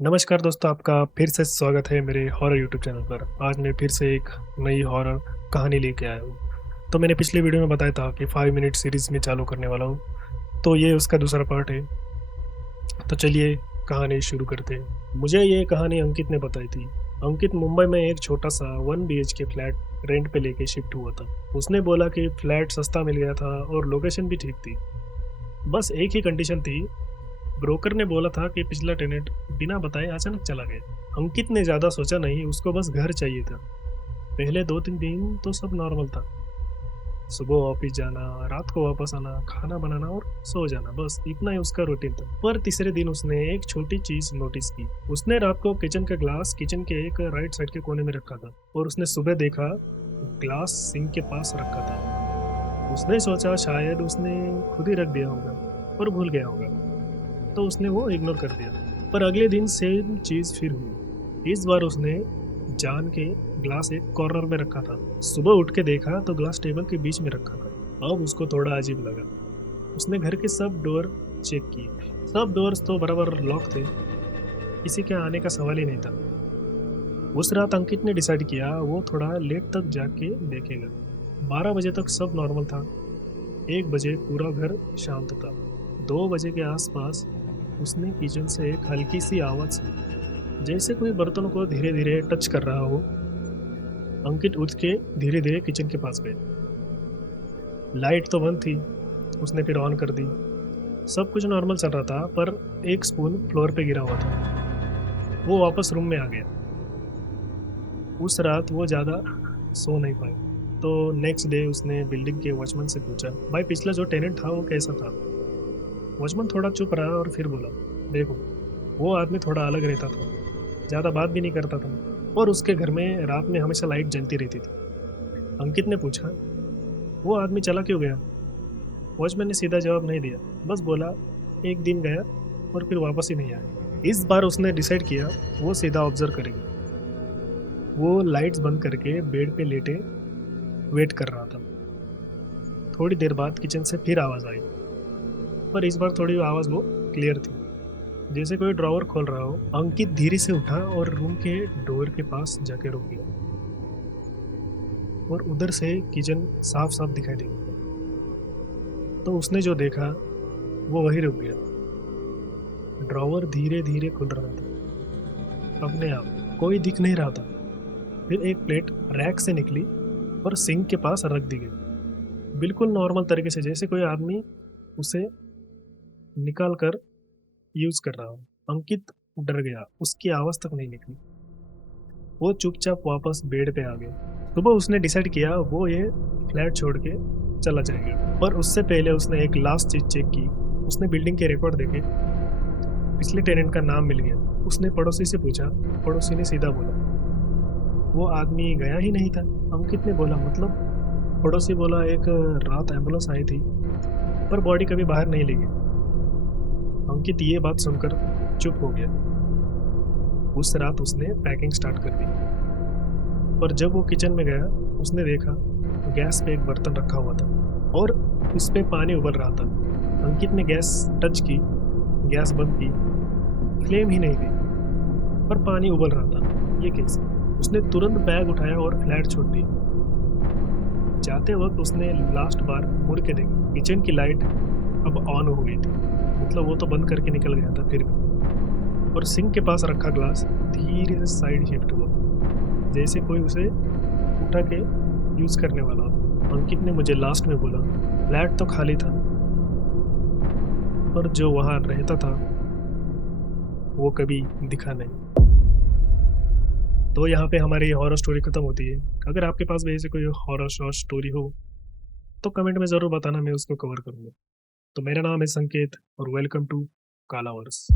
नमस्कार दोस्तों, आपका फिर से स्वागत है मेरे हॉरर यूट्यूब चैनल पर। आज मैं फिर से एक नई हॉरर कहानी लेके आया हूँ। तो मैंने पिछले वीडियो में बताया था कि 5 मिनट सीरीज़ में चालू करने वाला हूँ, तो ये उसका दूसरा पार्ट है। तो चलिए कहानी शुरू करते हैं। मुझे ये कहानी अंकित ने बताई थी। अंकित मुंबई में एक छोटा सा 1 BHK फ्लैट रेंट पे लेके शिफ्ट हुआ था। उसने बोला कि फ्लैट सस्ता मिल गया था और लोकेशन भी ठीक थी। बस एक ही कंडीशन थी, ब्रोकर ने बोला था कि पिछला टेनेंट बिना बताए अचानक चला गया। अंकित ने ज़्यादा सोचा नहीं, उसको बस घर चाहिए था। पहले 2-3 दिन तो सब नॉर्मल था। सुबह ऑफिस जाना, रात को वापस आना, खाना बनाना और सो जाना, बस इतना ही उसका रूटीन था। पर तीसरे दिन उसने एक छोटी चीज नोटिस की। उसने रात को किचन का ग्लास किचन के एक राइट साइड के कोने में रखा था और उसने सुबह देखा ग्लास सिंक के पास रखा था। उसने सोचा शायद उसने खुद ही रख दिया होगा और भूल गया होगा, तो उसने वो इग्नोर कर दिया। पर अगले दिन सेम चीज फिर हुई। इस बार उसने जान के ग्लास एक कॉर्नर में रखा था। सुबह उठ के देखा तो ग्लास टेबल के बीच में रखा था। अब उसको थोड़ा अजीब लगा। उसने घर के सब डोर चेक किए। सब डोर्स तो बराबर लॉक थे, किसी के आने का सवाल ही नहीं था। उस रात अंकित ने डिसाइड किया वो थोड़ा लेट तक जाके देखेगा। 12 बजे तक सब नॉर्मल था। 1 बजे पूरा घर शांत था। 2 बजे के आसपास उसने किचन से एक हल्की सी आवाज सुनी, जैसे कोई बर्तनों को धीरे धीरे टच कर रहा हो। अंकित उठ के धीरे धीरे किचन के पास गए। लाइट तो बंद थी। उसने फिर ऑन कर दी। सब कुछ नॉर्मल चल रहा था, पर एक स्पून फ्लोर पे गिरा हुआ था। वो वापस रूम में आ गया। उस रात वो ज़्यादा सो नहीं पाए। तो नेक्स्ट डे उसने बिल्डिंग के वॉचमैन से पूछा, भाई पिछला जो टेनेंट था वो कैसा था? वॉचमैन थोड़ा चुप रहा और फिर बोला, देखो वो आदमी थोड़ा अलग रहता था, ज़्यादा बात भी नहीं करता था और उसके घर में रात में हमेशा लाइट जलती रहती थी। अंकित ने पूछा, वो आदमी चला क्यों गया? वॉचमैन ने सीधा जवाब नहीं दिया, बस बोला एक दिन गया और फिर वापस ही नहीं आया। इस बार उसने डिसाइड किया वो सीधा ऑब्जर्व करेगी। वो लाइट्स बंद करके बेड पे लेटे वेट कर रहा था। थोड़ी देर बाद किचन से फिर आवाज़ आई, पर इस बार थोड़ी आवाज़ वो क्लियर थी, जैसे कोई ड्रॉवर खोल रहा हो। अंकित धीरे से उठा और रूम के डोर के पास जाके रुक गया और उधर से किचन साफ साफ दिखाई दी। तो उसने जो देखा वो वही रुक गया। ड्रॉवर धीरे धीरे खुल रहा था अपने आप, कोई दिख नहीं रहा था। फिर एक प्लेट रैक से निकली और सिंक के पास रख दी गई, बिल्कुल नॉर्मल तरीके से, जैसे कोई आदमी उसे निकाल कर यूज कर रहा हो। अंकित डर गया, उसकी आवाज तक नहीं निकली। वो चुपचाप वापस बेड पे आ गया। सुबह उसने डिसाइड किया वो ये फ्लैट छोड़ के चला जाएगा, पर उससे पहले उसने एक लास्ट चीज चेक की। उसने बिल्डिंग के रिकॉर्ड देखे। पिछले टेनेंट का नाम मिल गया। उसने पड़ोसी से पूछा। पड़ोसी ने सीधा बोला वो आदमी गया ही नहीं था। अंकित ने बोला मतलब? पड़ोसी बोला एक रात एम्बुलेंस आई थी, पर बॉडी कभी बाहर नहीं ले गई। अंकित ये बात सुनकर चुप हो गया। उस रात उसने पैकिंग स्टार्ट कर दी, पर जब वो किचन में गया उसने देखा गैस पे एक बर्तन रखा हुआ था और उस पे पानी उबल रहा था। अंकित ने गैस टच की, गैस बंद की, फ्लेम ही नहीं थी, पर पानी उबल रहा था। ये कैसे? उसने तुरंत बैग उठाया और फ्लैट छोड़ दिया। जाते वक्त उसने लास्ट बार मुड़ के देखा, किचन की लाइट अब ऑन हो गई थी, मतलब वो तो बंद करके निकल गया था फिर भी। और सिंक के पास रखा ग्लास धीरे से साइड शिफ्ट हुआ, जैसे कोई उसे उठा के यूज करने वाला हो। अंकित ने मुझे लास्ट में बोला, फ्लैट तो खाली था, पर जो वहां रहता था वो कभी दिखा नहीं। तो यहाँ पे हमारी हॉरर स्टोरी खत्म होती है। अगर आपके पास भी ऐसे कोई हॉरर शॉर्ट स्टोरी हो तो कमेंट में ज़रूर बताना, मैं उसको कवर करूँगा। तो मेरा नाम है संकेत और वेलकम टू कालावर्स।